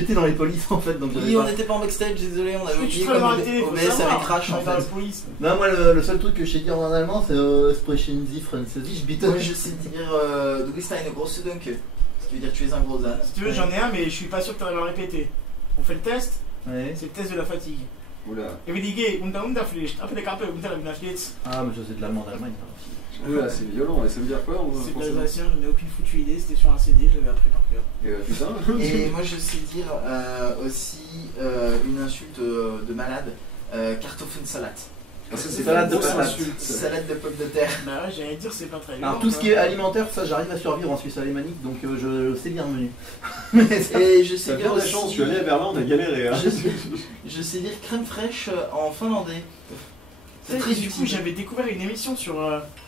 J'étais dans les polices en fait, donc Oui, on n'était pas en backstage, désolé, on avait oublié comme OBS avec Crash en fait. Non, moi le seul truc que je sais dire en allemand c'est Sprechen Sie Französisch bitte. Moi je sais dire du bist eine große Dunke, ce qui veut dire tu es un gros âne. Si tu veux, j'en ai un, mais je suis pas sûr que tu arrives à le répéter. On fait le test, Ouais. c'est le test de la fatigue. Oula. Et vous dites, Unterpflicht, après les carpes, geht's. Ah, mais je sais de l'allemand d'Allemagne. Oula, c'est violent, et ça veut dire quoi en C'est français? l'alsacien, je n'ai aucune foutue idée, c'était sur un CD, je l'avais appris par cœur. Et putain. Et moi je sais dire aussi une insulte de malade, Kartoffelsalat. Ah, ça, c'est Salade de une grosse patates. insulte. Salade de pommes de terre. Bah ouais, j'allais dire, c'est pas très Alors bien, tout ce quoi. qui est alimentaire, ça j'arrive à survivre en Suisse alémanique, donc je sais bien le menu. Mais ça- Et je T'as sais bien dire de la chance, je aussi, suis allé à Berlin, on a galéré. Hein. je sais dire crème fraîche en finlandais. C'est Et très du coup, utile. j'avais découvert une émission sur.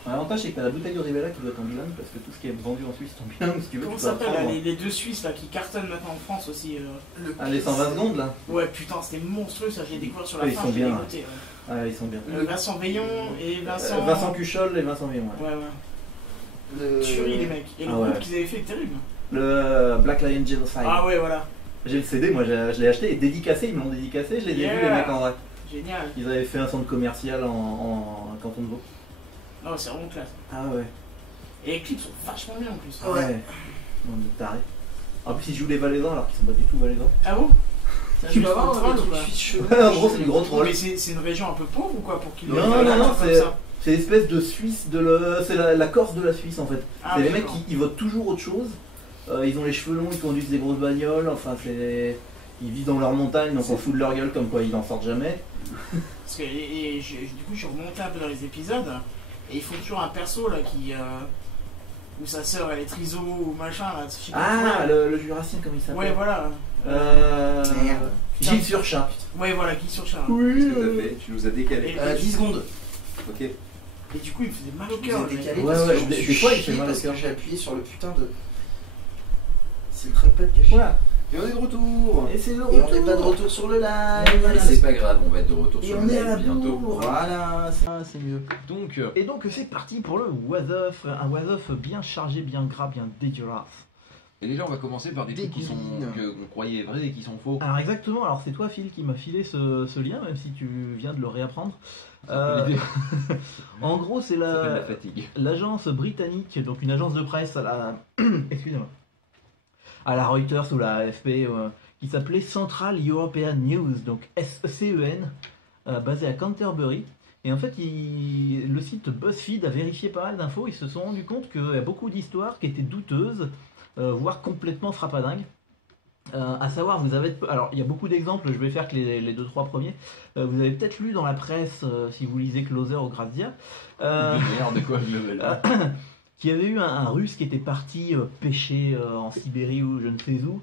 L'avantage c'est que t'as la bouteille de Rivella qui doit être en bilingue parce que tout ce qui est vendu en Suisse est en bilingue si tu veux. Comment tu ça peux s'appelle là, apprendre. les deux Suisses là qui cartonnent maintenant en France aussi. Ah, les 120 secondes là. Ouais, putain, c'était monstrueux ça, j'ai découvert sur la Ils fin, sont j'ai bien, dégoûté. Ah, ils sont bien. Vincent Veillon et Vincent. Vincent Cuchol et Vincent Villon. Ouais. Ouais, ouais. Le... Tuerie les mecs. Et le Ah groupe ouais. qu'ils avaient fait est terrible. Le Black Lion Genocide. Ah ouais, voilà. J'ai le CD, moi je l'ai acheté et dédicacé, ils me l'ont dédicacé, je les ai Yeah. vus les mecs en vrai. Génial. Ils avaient fait un centre commercial en canton de Vaud. Non, c'est vraiment classe. Ah ouais. Et les clips sont vachement bien en plus. Ouais. On est tarés. En plus ils jouent les valaisans alors qu'ils sont pas du tout valaisans. Ah bon? Tu vas voir troll des ou trucs pas? suisses chelous. En gros c'est du gros troll. Mais c'est une région un peu pauvre ou quoi pour qu'ils Non, le non, fassent non, comme c'est- ça? C'est l'espèce de Suisse, c'est la Corse de la Suisse en fait. Ah, C'est les mecs d'accord. qui ils votent toujours autre chose. Ils ont les cheveux longs, ils conduisent des grosses bagnoles, enfin ils vivent dans leur montagne donc on fout de leur gueule comme quoi ils n'en sortent jamais. Parce que du coup, je suis remonté un peu dans les épisodes et ils font toujours un perso là qui. Où sa sœur elle est triso ou machin là. Je sais pas Ah, quoi. le Jurassien comme il s'appelle. Ouais, voilà. Merde. Gilles Surchat. Ouais, voilà, qui sur Charles. Qu'est-ce que t'as fait? Tu nous as décalé. 10 secondes. Ok. Et du coup, il me faisait mal au Vous cœur. êtes le mec. décalé Ouais, parce ouais, que je me des suis fois, il fait chié mal au parce cœur. que j'ai appuyé sur le putain de... C'est le trackpad qui a chié. Voilà. Et on est de retour. Et c'est le Et retour. on n'est pas de retour sur le live. Mais c'est pas grave, on va être de retour Et sur on le est à la live bientôt. bourre. Voilà, c'est mieux. Et donc c'est parti pour le was of, un was of bien chargé, bien gras, bien dégueulasse. Et déjà, on va commencer par des trucs qui sont qu'on croyait vrais et qui sont faux. Alors exactement, alors c'est toi Phil qui m'a filé ce lien, même si tu viens de le réapprendre. En gros c'est Ça s'appelle la fatigue. l'agence britannique, donc une agence de presse à la excusez-moi, à la Reuters ou la AFP, qui s'appelait Central European News, donc SCEN, basée à Canterbury. Et en fait, le site BuzzFeed a vérifié pas mal d'infos. Ils se sont rendus compte qu'il y a beaucoup d'histoires qui étaient douteuses, voire complètement frappadingues. À savoir, alors il y a beaucoup d'exemples, je vais faire que les 2-3 premiers. Vous avez peut-être lu dans la presse, si vous lisez Closer ou Grazia, De merde, quoi, globalement. qu'il y avait eu un Russe qui était parti pêcher en Sibérie ou je ne sais où,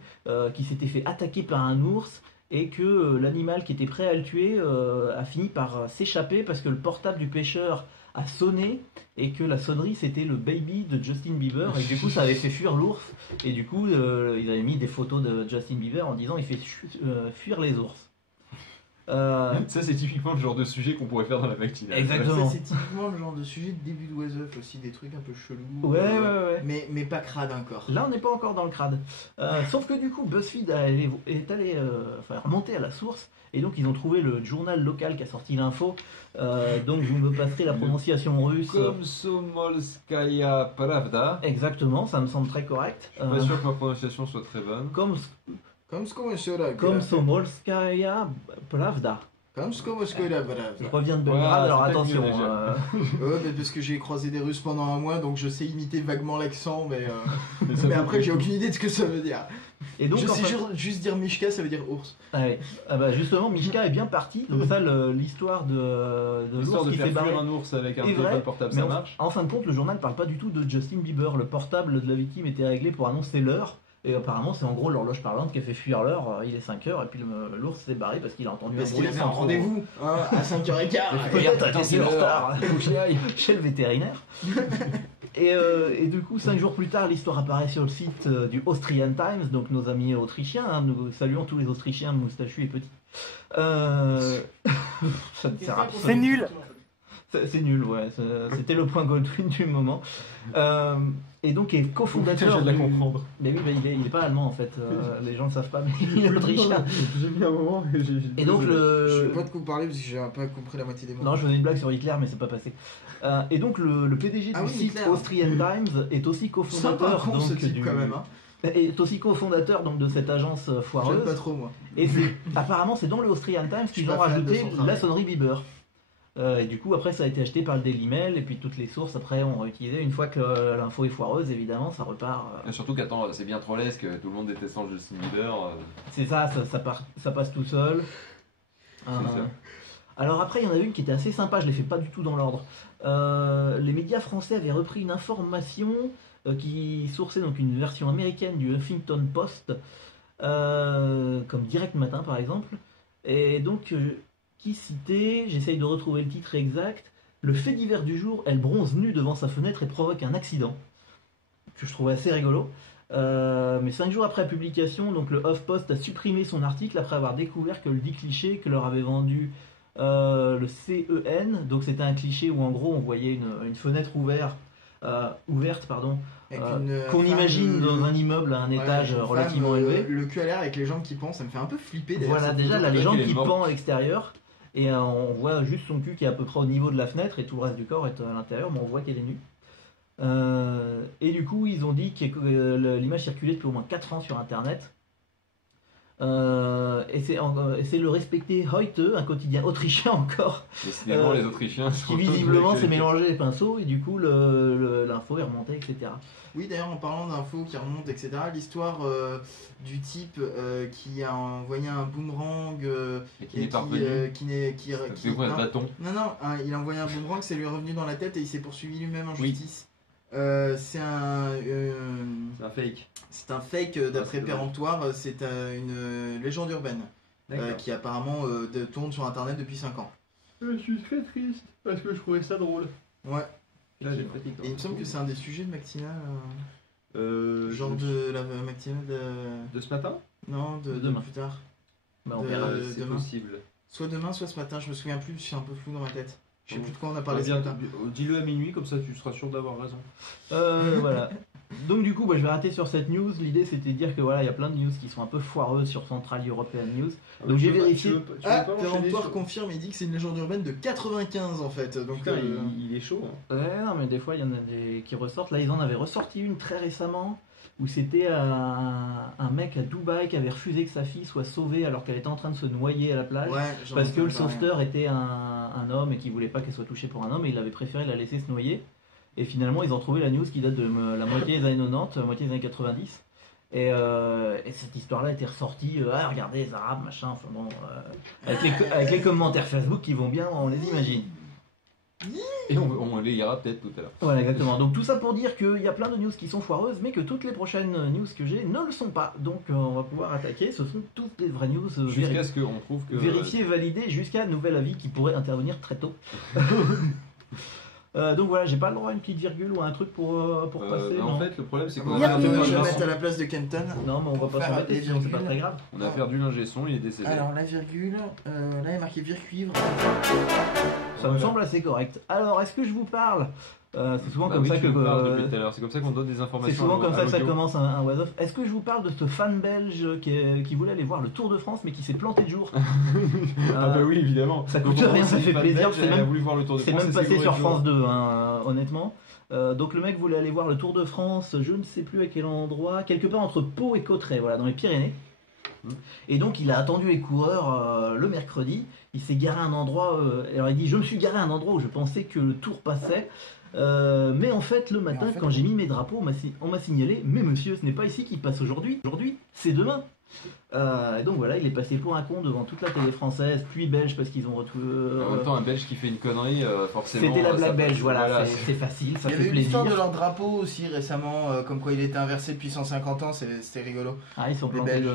qui s'était fait attaquer par un ours et que l'animal qui était prêt à le tuer a fini par s'échapper parce que le portable du pêcheur a sonné et que la sonnerie c'était le baby de Justin Bieber et du coup ça avait fait fuir l'ours et du coup ils avaient mis des photos de Justin Bieber en disant il fait fuir les ours. Ça, c'est typiquement le genre de sujet qu'on pourrait faire dans la matinale. Exactement. Ça, c'est typiquement le genre de sujet de début de Was Up aussi, des trucs un peu chelous. Ouais. Mais pas crade encore. Là, on n'est pas encore dans le crade. Sauf que du coup, BuzzFeed est allé remonter à la source. Et donc, ils ont trouvé le journal local qui a sorti l'info. Donc, vous me passerez la prononciation russe. Komsomolskaya Pravda. Exactement, ça me semble très correct. Je suis pas sûr que ma prononciation soit très bonne. Komsomolskaya Pravda. Je reviens de Belgrade, Voilà, alors c'est attention. peut-être mieux, Ouais, mais parce que j'ai croisé des Russes pendant un mois, donc je sais imiter vaguement l'accent, mais après j'ai aucune idée de ce que ça veut dire. Et donc, Je en sais fait- juste dire Mishka, ça veut dire ours. Ouais. Ah bah justement, Mishka est bien parti. Donc ça, l'histoire de L'histoire l'ours de qui faire s'est barré. fuir un ours avec un est vrai, téléphone portable, Mais ça en, marche. en fin de compte, le journal ne parle pas du tout de Justin Bieber. Le portable de la victime était réglé pour annoncer l'heure. Et apparemment, c'est en gros l'horloge parlante qui a fait fuir l'heure. Il est 5h et puis l'ours s'est barré parce qu'il a entendu Parce un qu'il bruit avait un sans rendez-vous à 5h15. Regarde, t'as Attends, été c'est en l'heure. retard Faut que j'y aille. chez le vétérinaire. Et du coup, 5 jours plus tard, l'histoire apparaît sur le site du Austrian Times, donc nos amis autrichiens. Hein, nous saluons tous les Autrichiens moustachus et petits. Ça ne sert à C'est nul. C'est nul, ouais. C'était le point Goldwyn du moment. et donc est cofondateur. J'ai de la du- comprendre. Mais oui, il est pas allemand en fait. Les gens ne savent pas, mais il est autrichien. J'ai mis un moment et j'ai. Et donc Je sais le. pas de quoi vous parler parce que j'ai pas compris la moitié des mots. Non, je faisais une blague sur Hitler, mais c'est pas passé. Et donc le PDG Ah du oui, site Hitler. Austrian Times est aussi Sympa cofondateur con ce donc type quand même. Hein. est aussi cofondateur donc de cette agence J'aime foireuse. pas trop moi. Et apparemment c'est dans le Austrian Times qu'ils suis ont pas fan de rajouté son travail. la sonnerie Bieber. Et du coup après ça a été acheté par le Daily Mail et puis toutes les sources après ont réutilisé. Une fois que l'info est foireuse évidemment ça repart. Et surtout qu'attends, c'est bien trollesque, tout le monde détestant le Justin Bieber. C'est ça passe tout seul. ça. Alors après, il y en a une qui était assez sympa, je ne l'ai fait pas du tout dans l'ordre. Les médias français avaient repris une information qui sourçait donc une version américaine du Huffington Post, comme Direct Matin par exemple, et donc qui citait, j'essaye de retrouver le titre exact, le fait divers du jour, elle bronze nue devant sa fenêtre et provoque un accident, que je trouvais assez rigolo. Mais 5 jours après la publication, donc le HuffPost a supprimé son article après avoir découvert que le dit cliché que leur avait vendu le CEN, donc c'était un cliché où en gros on voyait une fenêtre ouverte, Avec une qu'on femme, imagine dans un immeuble à un étage une relativement femme, élevé. Le cul à l'air avec les jambes qui pendent, ça me fait un peu flipper d'ailleurs. Voilà, cette déjà photo. là, les vrai gens qu'il est qui mort. pendent à l'extérieur et on voit juste son cul qui est à peu près au niveau de la fenêtre et tout le reste du corps est à l'intérieur, mais on voit qu'elle est nue. Et du coup, ils ont dit que l'image circulait depuis au moins 4 ans sur internet. Et c'est le respecté Heute, un quotidien autrichien encore, Décidément, les Autrichiens. qui visiblement s'est mélangé les pinceaux et du coup l'info est remontée, etc. Oui, d'ailleurs, en parlant d'infos qui remontent, etc., l'histoire du type qui a envoyé un boomerang Et qui n'est pas revenu. qui C'est quoi un non, bâton? non, il a envoyé un boomerang, c'est lui revenu dans la tête et il s'est poursuivi lui-même en Oui. justice. C'est C'est un fake. fake d'après c'est péremptoire, c'est une légende urbaine qui apparemment tourne sur internet depuis 5 ans. Je suis très triste parce que je trouvais ça drôle. Ouais, Là, j'ai fatigue. et il me semble que c'est un des sujets de Mactina, genre je- de la Mactina de. de ce matin. Non, de Demain. plus tard. Bah, on De- verra. C'est demain. possible. Soit demain, soit ce matin, je me souviens plus, je suis un peu flou dans ma tête. Je sais Bon. plus de quoi on a parlé ce Bien, matin. dis-le à minuit, comme ça tu seras sûr d'avoir raison. Voilà. Donc du coup, je vais arrêter sur cette news. L'idée c'était de dire que voilà, il y a plein de news qui sont un peu foireuses sur Central European News. Donc, j'ai vérifié. Ah, péremptoire confirme, il dit que c'est une légende urbaine de 95 en fait. Donc, Putain, il est chaud. Hein. Ouais, non, mais des fois il y en a des qui ressortent. Là, ils en avaient ressorti une très récemment où c'était un mec à Dubaï qui avait refusé que sa fille soit sauvée alors qu'elle était en train de se noyer à la plage. ouais, j'en Parce que le entends parler. sauveteur était un homme et qui voulait pas qu'elle soit touchée pour un homme et il avait préféré la laisser se noyer. Et finalement, ils ont trouvé la news qui date de la moitié des années 90, moitié des années 90. Et cette histoire-là a été ressortie. Ah, regardez les Arabes, machin. Enfin bon, avec les commentaires Facebook qui vont bien, on les imagine. Et on les lira peut-être tout à l'heure. Voilà, exactement. Donc tout ça pour dire qu'il y a plein de news qui sont foireuses, mais que toutes les prochaines news que j'ai ne le sont pas. Donc on va pouvoir attaquer. Ce sont toutes des vraies news Jusqu'à ce qu'on trouve que. vérifiées, validées, jusqu'à nouvel avis qui pourrait intervenir très tôt. Donc voilà, j'ai pas le droit à une petite virgule ou un truc pour passer. En non. fait, le problème c'est qu'on On Il y a va plus- je vais non. mettre à la place de Kenton. Non, mais on va Pour pas faire s'embêter, les sinon c'est pas virgules. très grave. on a perdu l'ingé son, il est décédé. Alors la virgule, là il est marqué vircuivre. Ça me semble assez correct. Alors, est-ce que je vous parle C'est souvent Bah comme oui, ça tu que. nous parles depuis tout à l'heure. C'est comme ça qu'on donne des C'est informations. souvent comme ça que ça l'audio. commence un was of. Est-ce que je vous parle de ce fan belge qui voulait aller voir le Tour de France mais qui s'est planté de jour Ah bah oui, évidemment. Ça coûte Donc, rien, ça c'est fait fan plaisir, belge, c'est elle a même- voulu voir le Tour de C'est France. même et passé c'est sur gros France jour. 2, hein, honnêtement. Donc le mec voulait aller voir le Tour de France, je ne sais plus à quel endroit, quelque part entre Pau et Cauterets, voilà, dans les Pyrénées. Et donc il a attendu les coureurs le mercredi, il s'est garé à un endroit, alors il dit je me suis garé à un endroit où je pensais que le tour passait, mais en fait le matin en fait, quand j'ai mis mes drapeaux on m'a signalé, mais monsieur ce n'est pas ici qu'il passe aujourd'hui, c'est demain. Et donc voilà, il est passé pour un con devant toute la télé française, puis belge parce qu'ils ont retrouvé... En même temps, un Belge qui fait une connerie, forcément. C'était la ça blague passe. belge, voilà, c'est- c'est facile, ça Il y fait avait eu plaisir. l'histoire de leur drapeau aussi récemment, comme quoi il était inversé depuis 150 ans, c'était rigolo. Ah, ils sont Les plantés Belges.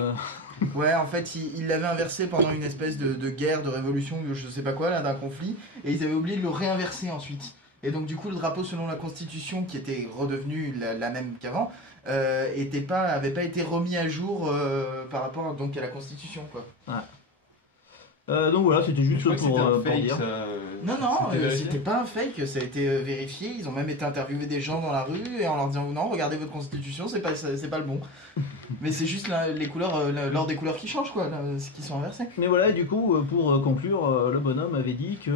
Ouais, en fait, il l'avait inversé pendant une espèce de guerre, de révolution, je sais pas quoi, là, d'un conflit, et ils avaient oublié de le réinverser ensuite. Et donc, du coup, le drapeau, selon la Constitution, qui était redevenue la même qu'avant, avait pas été remis à jour par rapport donc à la Constitution, quoi. Donc voilà, c'était juste Je crois que pour, c'était un pour fake, dire. ça. Non, C'était vérifié. c'était pas un fake, ça a été vérifié. Ils ont même été interviewés des gens dans la rue et en leur disant non, regardez votre constitution, c'est pas le bon. Mais c'est juste les couleurs, l'ordre des couleurs qui change, quoi, qui sont inversées. Mais voilà, et du coup, pour conclure, le bonhomme avait dit que.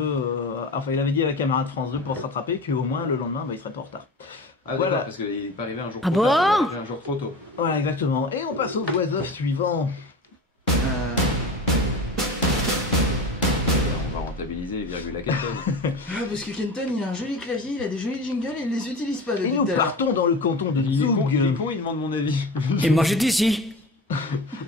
Enfin, il avait dit à la caméra de France 2 pour se rattraper qu'au moins le lendemain, il serait pas en retard. Ah, d'accord, Voilà. parce qu'il est pas arrivé un jour Ah trop bon tard, il est arrivé un jour trop tôt. Voilà, exactement. Et on passe au voice-off suivant. On va rentabiliser les virgules à Kenton. Parce que Kenton, il a un joli clavier, il a des jolis jingles et il les utilise pas Et depuis nous tout à l'heure. partons dans le canton de Il est con, Zug. il demande mon avis. Et moi j'étais ici.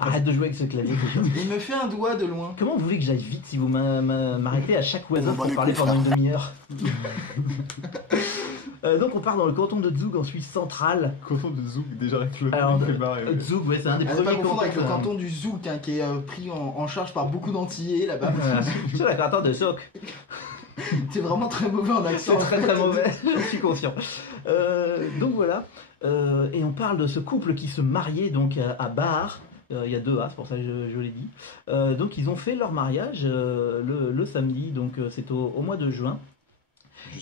Arrête de jouer avec ce clavier. Il me fait un doigt de loin. Comment vous voulez que j'aille vite si vous m'arrêtez à chaque oiseau On va pour les parler coups, pendant une demi-heure? Donc on part dans le canton de Zug en Suisse centrale. Canton de Zouk, déjà avec le Alors, nom fait marrer. Ouais. Zug, ouais, c'est un des À ne pas premiers confondre avec le cantons. canton du Zouk, hein, qui est pris en charge par beaucoup d'Antillais là-bas. C'est le canton de Zug. T'es vraiment très mauvais en accent. C'est très très mauvais, je suis conscient. Donc voilà. Et on parle de ce couple qui se mariait donc à Bar. Il y a 2 A, c'est pour ça que je l'ai dit. Donc ils ont fait leur mariage le samedi, donc c'est au mois de juin.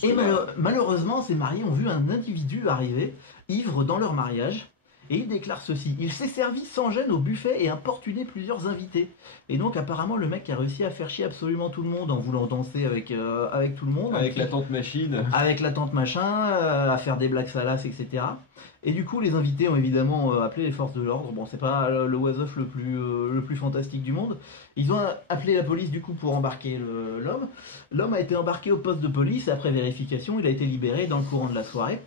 Et malheureusement, ces mariés ont vu un individu arriver, ivre dans leur mariage, et il déclare ceci: il s'est servi sans gêne au buffet et importuné plusieurs invités. Et donc apparemment le mec a réussi à faire chier absolument tout le monde en voulant danser avec tout le monde. Avec la tante machine. Avec la tante machin, à faire des blagues salaces, etc. Et du coup, les invités ont évidemment appelé les forces de l'ordre. Bon, c'est pas le was-off le plus fantastique du monde. Ils ont appelé la police du coup pour embarquer l'homme. L'homme a été embarqué au poste de police et après vérification, il a été libéré dans le courant de la soirée.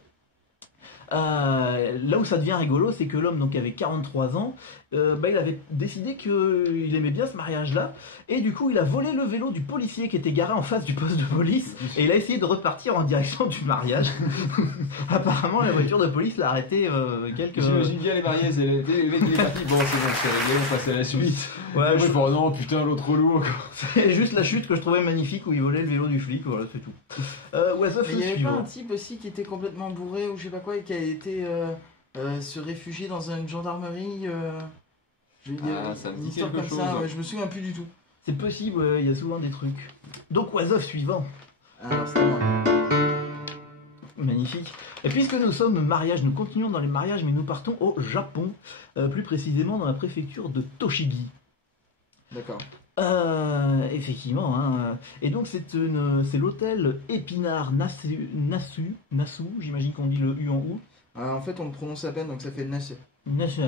Là où ça devient rigolo, c'est que l'homme donc avait 43 ans, il avait décidé qu'il aimait bien ce mariage-là, et du coup il a volé le vélo du policier qui était garé en face du poste de police, et il a essayé de repartir en direction du mariage. Apparemment la voiture de police l'a arrêté quelques... J'imagine bien les mariés, c'est le mec il est parti, bon c'est réglé, on passe à la suite. Ouais, Je oh non putain l'autre relou encore. c'est juste la chute que je trouvais magnifique où il volait le vélo du flic, voilà c'est tout. Was-off Mais il y avait pas suivant. un type aussi qui était complètement bourré ou je sais pas quoi et qui a été se réfugier dans une gendarmerie. Il y a ça me une dit histoire quelque comme chose. ça, ouais, je me souviens plus du tout. C'est possible, il y a souvent des trucs. Donc was-off suivant. Alors c'était moi. Magnifique. Et puisque nous sommes mariage, nous continuons dans les mariages, mais nous partons au Japon, plus précisément dans la préfecture de Tochigi. D'accord. Effectivement. Hein. Et donc c'est l'hôtel Épinard Nasu, j'imagine qu'on dit le U en OU. En fait on le prononce à peine donc ça fait Nassé. Nasu.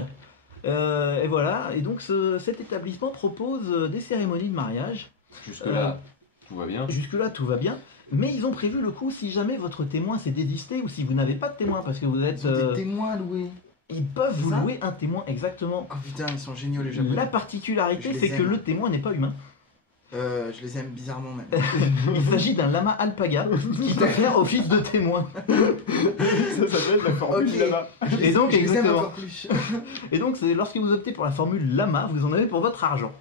Et voilà. Et donc cet établissement propose des cérémonies de mariage. Jusque-là, tout va bien. Jusque-là, tout va bien. Mais ils ont prévu le coup si jamais votre témoin s'est désisté ou si vous n'avez pas de témoin parce que vous êtes... Ils ont des témoins à louer. Ils peuvent C'est vous ça louer un témoin, exactement. Oh putain ils sont géniaux les japonais. La particularité, Je les c'est que aime. le témoin n'est pas humain. Je les aime bizarrement même. Il s'agit d'un lama alpaga qui doit faire office de témoin. Ça s'appelle la formule Ok. là-bas. Et donc, je les aime exactement. encore plus. Et donc, c'est lorsque vous optez pour la formule lama, vous en avez pour votre argent.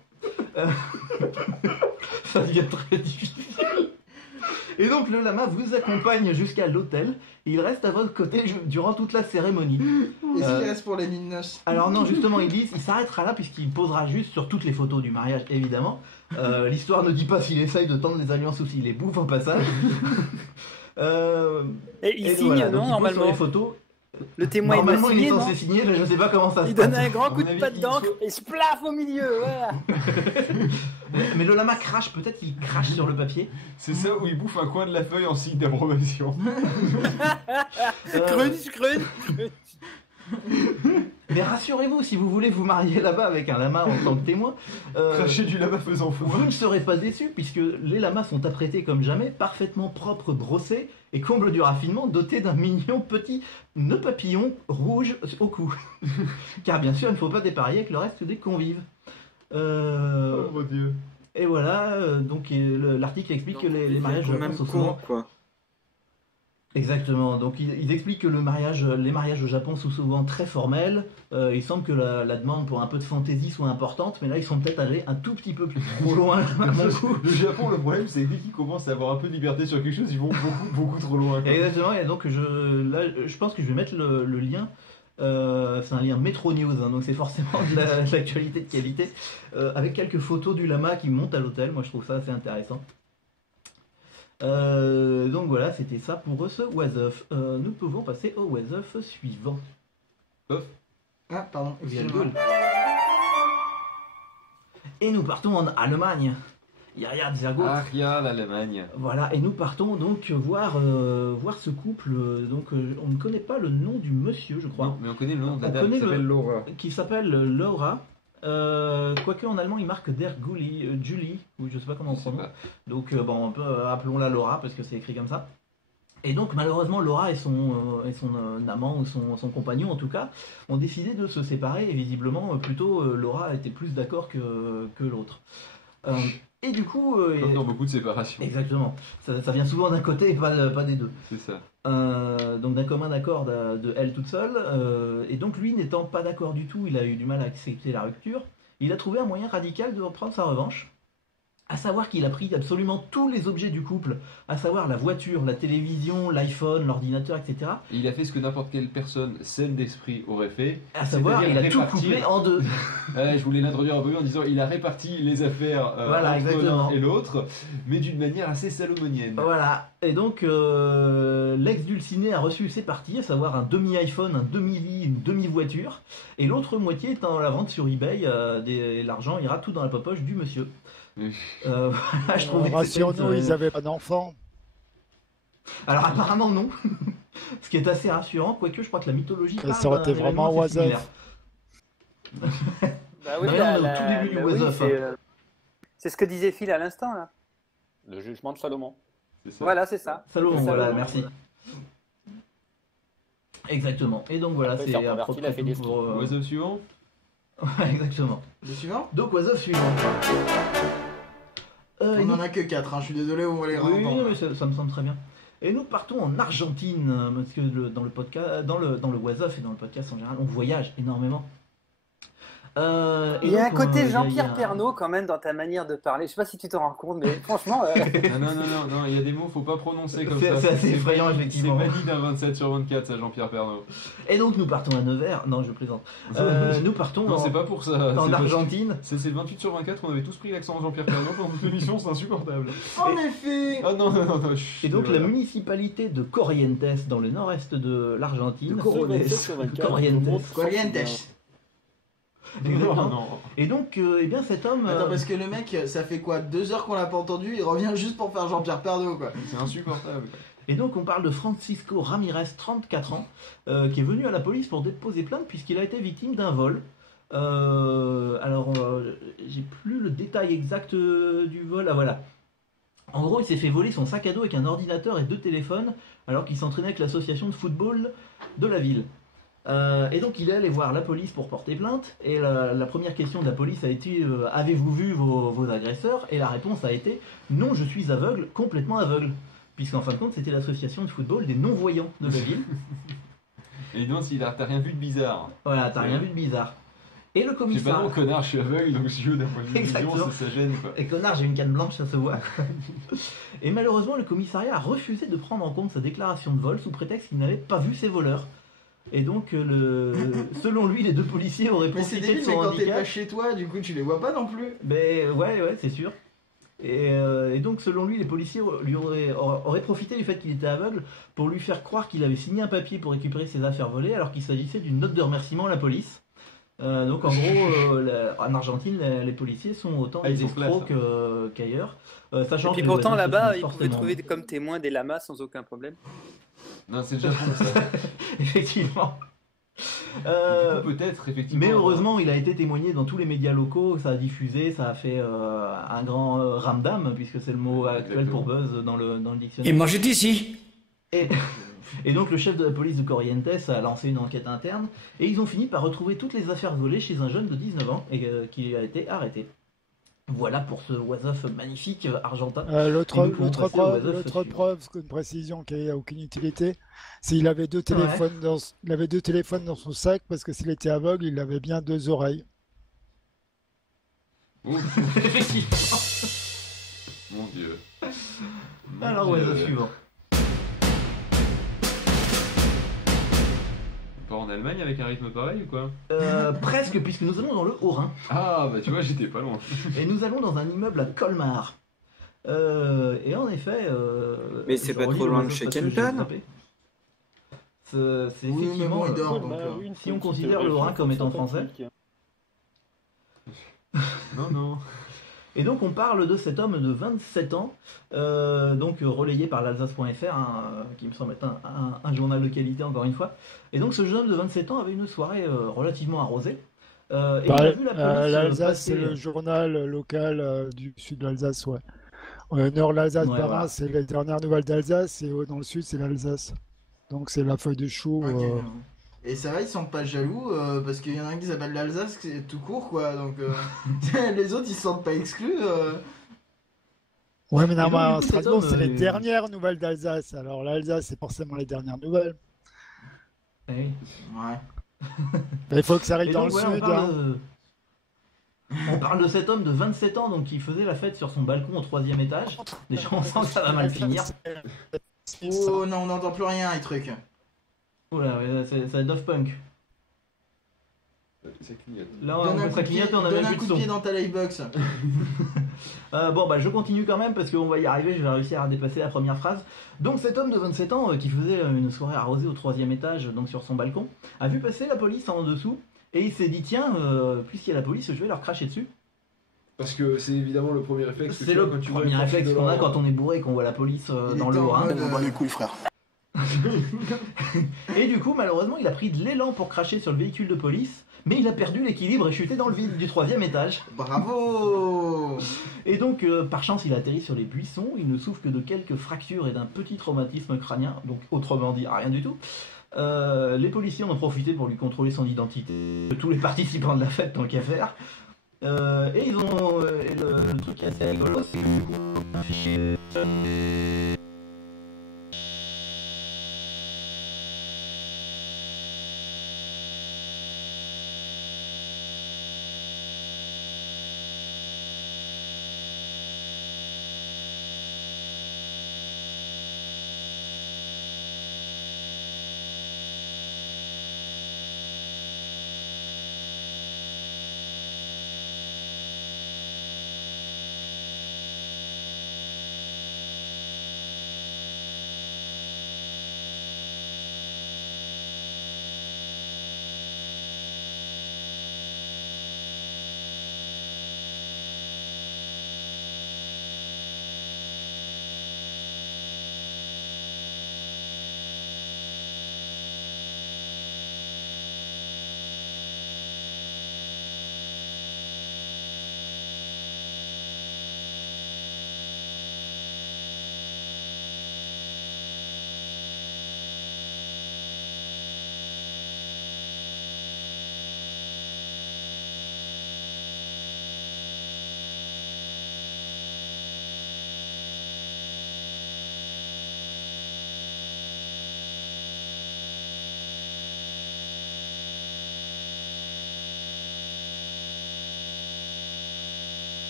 Ça devient très difficile. Et donc, le lama vous accompagne jusqu'à l'hôtel. Et il reste à votre côté durant toute la cérémonie. Et s'il reste pour la nuit de noces? Alors non, justement, il s'arrêtera là puisqu'il posera juste sur toutes les photos du mariage, évidemment. L'histoire ne dit pas s'il essaye de tendre les alliances ou s'il les bouffe au passage. Et il Et signe, voilà, donc non, il pose sur normalement. les photos. Le témoin il Normalement, doit il est signer, non? censé signer, là, je sais pas comment ça se Il passe. donne un grand coup À de mon patte avis, d'encre et splaf au milieu, voilà. Mais le lama crache, peut-être qu'il crache sur le papier. C'est ça où il bouffe un coin de la feuille en signe d'approbation. Crunch. Mais rassurez-vous, si vous voulez vous marier là-bas avec un lama en tant que témoin, Cracher du lama faisant fou. vous ne serez pas déçus puisque les lamas sont apprêtés comme jamais, parfaitement propres, brossés et comble du raffinement, dotés d'un mignon petit nœud papillon rouge au cou. Car bien sûr, il ne faut pas dépareiller avec le reste des convives. Oh mon dieu. Et voilà, donc l'article explique que les mariages au Japon sont souvent... quoi. Exactement, donc ils expliquent que les mariages au Japon sont souvent très formels. Il semble que la demande pour un peu de fantaisie soit importante, mais là ils sont peut-être allés un tout petit peu plus trop loin à mon goût. Le Japon, le problème, c'est que dès qu'ils commencent à avoir un peu de liberté sur quelque chose, ils vont beaucoup trop loin. Quoi. Exactement, et donc je pense que je vais mettre le lien C'est un lien Metro News, hein, donc c'est forcément de l'actualité de qualité, avec quelques photos du lama qui monte à l'hôtel. Moi je trouve ça assez intéressant. Donc voilà, c'était ça pour ce Was Of. Nous pouvons passer au Was Of suivant. Ah, pardon. Virgule. Et nous partons en Allemagne. Yaya Zergo. Ah, regarde l'Allemagne. Voilà, et nous partons donc voir ce couple. Donc on ne connaît pas le nom du monsieur, je crois. Non, mais on connaît le nom de la On dame connaît qui s'appelle Laura. Qui s'appelle Laura. Quoique en allemand il marque Der Julie, ou je sais pas comment on Je sais prononce. pas. Donc appelons-la Laura parce que c'est écrit comme ça. Et donc malheureusement Laura et son amant ou son compagnon en tout cas ont décidé de se séparer et visiblement plutôt Laura était plus d'accord que l'autre. Et du coup... Comme dans beaucoup de séparations. Exactement. Ça vient souvent d'un côté et pas des deux. C'est ça. Donc d'un commun accord de elle toute seule. Et donc lui n'étant pas d'accord du tout, il a eu du mal à accepter la rupture. Il a trouvé un moyen radical de reprendre sa revanche. À savoir qu'il a pris absolument tous les objets du couple, à savoir la voiture, la télévision, l'iPhone, l'ordinateur, etc. Et il a fait ce que n'importe quelle personne saine d'esprit aurait fait. À savoir, il a tout coupé en deux. Je voulais l'introduire un peu mieux en disant il a réparti les affaires Voilà, entre exactement. l'un et l'autre, mais d'une manière assez salomonienne. Voilà. Et donc, l'ex-dulciné a reçu ses parties, à savoir un demi-iPhone, un demi-lit, une demi-voiture. Et l'autre moitié est en la vente sur eBay. L'argent ira tout dans la poche du monsieur. Je trouvais que rassure-nous, ils n'avaient pas d'enfants. Alors apparemment non. Ce qui est assez rassurant, quoique je crois que la mythologie Ça aurait été vraiment Was Of. Bah oui, Non, mais au tout début du Was Of. c'est ce que disait Phil à l'instant, là. Le jugement de Salomon. C'est ça. Voilà, c'est ça. Salomon, Salomon, voilà, merci. Exactement. Et donc voilà, Après, c'est faire à convertir, propos il a fait des pour... Was Of suivant. Ouais, exactement. Le suivant Donc Was Of suivant. On en a que 4, je suis désolé, on va les Oui, rendre. mais ça me semble très bien. Et nous partons en Argentine, parce que dans le podcast, dans le Was Of et dans le podcast en général, on voyage énormément. Il y a un côté Jean-Pierre Pernaut quand même dans ta manière de parler. Je sais pas si tu te rends compte, mais franchement. Non, il y a des mots, faut pas prononcer comme ça. C'est assez effrayant, effectivement. C'est valide un 27/24, ça, Jean-Pierre Pernaut. Et donc nous partons à Nevers. Non, je plaisante. Nous partons Non, c'est pas pour ça. en C'est Argentine. C'est 28/24, on avait tous pris l'accent de Jean-Pierre Pernaut pendant toute l'émission, c'est insupportable. En effet. Ah non, Et donc la municipalité de Corrientes, dans le nord-est de l'Argentine. Corrientes. Non. Et donc, eh bien cet homme... Attends, parce que le mec, ça fait quoi 2 heures qu'on l'a pas entendu, il revient juste pour faire Jean-Pierre Pernaut, quoi. C'est insupportable. Et donc on parle de Francisco Ramirez, 34 ans, qui est venu à la police pour déposer plainte puisqu'il a été victime d'un vol. J'ai plus le détail exact du vol. Ah voilà. En gros, il s'est fait voler son sac à dos avec un ordinateur et 2 téléphones alors qu'il s'entraînait avec l'association de football de la ville. Et donc il est allé voir la police pour porter plainte et la première question de la police a été avez-vous vu vos agresseurs? Et la réponse a été non, je suis aveugle, complètement aveugle, puisqu'en fin de compte c'était l'association de football des non-voyants de la ville. Et non, t'as rien vu de bizarre. Voilà, t'as rien vu de bizarre. Et le Je sais pas, commissaire... non, connard, je suis aveugle, donc si je veux d'un point de vue vision, Exactement. ça gêne quoi. Et connard, j'ai une canne blanche, ça se voit. Et malheureusement, le commissariat a refusé de prendre en compte sa déclaration de vol sous prétexte qu'il n'avait pas vu ses voleurs. Et donc, selon lui, les 2 policiers auraient Mais c'est profité de débile, mais son quand t'es handicap. pas chez toi, du coup tu les vois pas non plus. Mais ouais, c'est sûr. Et donc, selon lui, les policiers lui auraient profité du fait qu'il était aveugle pour lui faire croire qu'il avait signé un papier pour récupérer ses affaires volées, alors qu'il s'agissait d'une note de remerciement à la police. Donc, en gros, en Argentine, les policiers sont autant ils des sont classe, escrocs qu'ailleurs. Sachant Et puis que pourtant les voisins là-bas, se ils sont pouvaient forcément- trouver comme témoins des lamas sans aucun problème. Non, c'est le Japon ça. Effectivement. Du coup, peut-être, effectivement. Mais heureusement, il a été témoigné dans tous les médias locaux, ça a diffusé, ça a fait un grand ramdam, puisque c'est le mot actuel pour buzz dans le dictionnaire. Et moi j'étais ici. Et donc le chef de la police de Corrientes a lancé une enquête interne, et ils ont fini par retrouver toutes les affaires volées chez un jeune de 19 ans, et qui a été arrêté. Voilà pour ce Was Of magnifique argentin. L'autre Et nous pouvons passer au Was Of suivant. preuve, une précision qui n'a aucune utilité, c'est qu'il avait 2 téléphones il avait 2 téléphones dans son sac parce que s'il était aveugle, il avait bien 2 oreilles. Ouf, Effectivement. mon Dieu. Alors Was Of suivant. Pas en Allemagne avec un rythme pareil ou quoi? Presque, puisque nous allons dans le Haut-Rhin. Ah bah tu vois, j'étais pas loin. Et nous allons dans un immeuble à Colmar. Et en effet... Mais c'est je pas relis trop le loin de réseau chez parce que j'ai Kenton. zappé. C'est Oui, mais effectivement... bon, il dort, donc, si on considère le Haut-Rhin comme étant français. Non. Et donc on parle de cet homme de 27 ans, donc relayé par l'Alsace.fr, qui me semble être un journal de qualité encore une fois. Et donc ce jeune homme de 27 ans avait une soirée relativement arrosée. Et il a vu la police L'Alsace, passer- c'est le journal local du sud de l'Alsace, ouais. Nord l'Alsace, Ouais, Bas-Rhin, voilà. c'est les dernières nouvelles d'Alsace, et dans le sud, c'est l'Alsace. Donc c'est la feuille de chou. Ok. Et ça va, ils sont pas jaloux parce qu'il y en a un qui s'appelle l'Alsace, c'est tout court quoi. Donc les autres ils se sentent pas exclus. Ouais, mais Et donc, normalement, du coup, cet Strasbourg, homme, c'est les dernières nouvelles d'Alsace. Alors l'Alsace, c'est forcément les dernières nouvelles. Eh oui. Ouais. Mais il faut que ça arrive Et dans donc, le voilà, sud. on parle de cet homme de 27 ans donc, qui faisait la fête sur son balcon au 3e étage. Déjà on sent que ça va mal finir. Oh non, on n'entend plus rien, les trucs. Oula, ouais, c'est Daft Punk. Ça clignote. Là, Donne un coup ça de pied, clignote et on a donne même un plus coup de de son. pied dans ta livebox. Bon, bah je continue quand même parce qu'on va y arriver, je vais réussir à dépasser la première phrase. Donc cet homme de 27 ans qui faisait une soirée arrosée au 3e étage, donc sur son balcon, a vu passer la police en dessous et il s'est dit tiens, puisqu'il y a la police, je vais leur cracher dessus. Parce que c'est évidemment le premier réflexe. que C'est tu as le quand tu vois premier une sortie réflexe de qu'on a l'ordre. quand on est bourré et qu'on voit la police Il dans était le en Haut-Rhin. mode, les couilles, frère. Et du coup, malheureusement, il a pris de l'élan pour cracher sur le véhicule de police, mais il a perdu l'équilibre et chuté dans le vide du 3e étage. Bravo. Et donc, par chance, il a atterri sur les buissons. Il ne souffre que de quelques fractures et d'un petit traumatisme crânien, donc autrement dit, rien du tout. Les policiers en ont profité pour lui contrôler son identité. Tous les participants de la fête, tant qu'à faire. Et ils ont. Et le truc qui est assez rigolo, c'est que du coup, un fichier.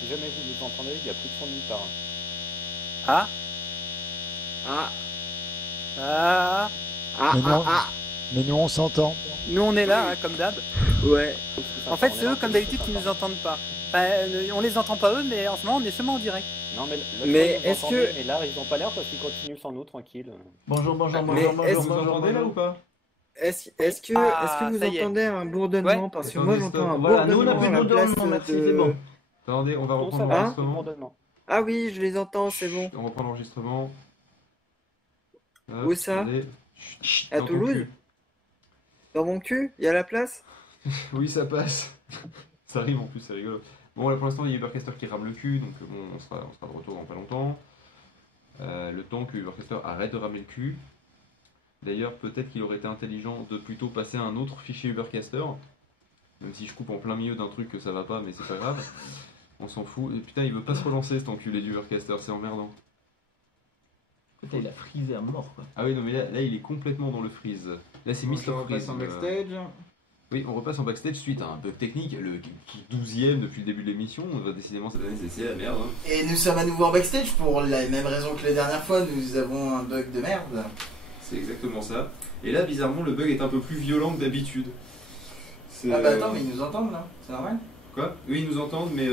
Si jamais vous nous entendez, il n'y a plus de son nulle part. Ah Ah. Ah Ah, Mais non. ah, Mais nous, on s'entend. Nous on est là, hein, comme d'hab. Ouais. En fait, c'est eux, comme d'habitude, qui nous entendent pas. Enfin, on les entend pas eux, mais en ce moment, on est seulement en direct. Non, mais, Mais est-ce que- Mais là, ils ont pas l'air parce qu'ils continuent sans nous, tranquille. Bonjour, bonjour, Mais bonjour, est-ce- bonjour, Vous bonjour, entendez là bonjour. ou pas? Est-ce que Ah, vous ça y est. entendez un bourdonnement? Ouais. Parce que Attendez, moi j'entends un stop. Voilà, nous on a bourdonnement plus à de la place bourdonnement, merci, de- c'est bon. Attendez, on va Bon, reprendre ça va, l'enregistrement. bourdonnement. Ah oui, je les entends, c'est bon. On reprend l'enregistrement. Hop, Où ça? attendez. À Dans ton Toulouse? cul. Dans mon cul? Il y a la place? Oui, ça passe. Ça rime en plus, c'est rigolo. Bon, là pour l'instant, il y a Ubercaster qui rame le cul, donc bon, on sera de retour dans pas longtemps. Le temps que Ubercaster arrête de ramer le cul. D'ailleurs, peut-être qu'il aurait été intelligent de plutôt passer à un autre fichier Ubercaster. Même si je coupe en plein milieu d'un truc que ça va pas, mais c'est pas grave. On s'en fout. Et putain, il veut pas se relancer cet enculé d'Ubercaster, c'est emmerdant. Putain, il a frisé à mort quoi. Ah oui, non mais là il est complètement dans le freeze. Là c'est Mr. On Freeze. repasse en backstage. Oui, on repasse en backstage suite à un bug technique, le 12e depuis le début de l'émission. Décidément cette année c'est la merde. Hein. Et nous sommes à nouveau en backstage pour la même raison que la dernière fois, nous avons un bug de merde. C'est exactement ça. Et là bizarrement le bug est un peu plus violent que d'habitude. Ah bah attends, mais ils nous entendent là, c'est normal? Quoi? Oui, ils nous entendent, mais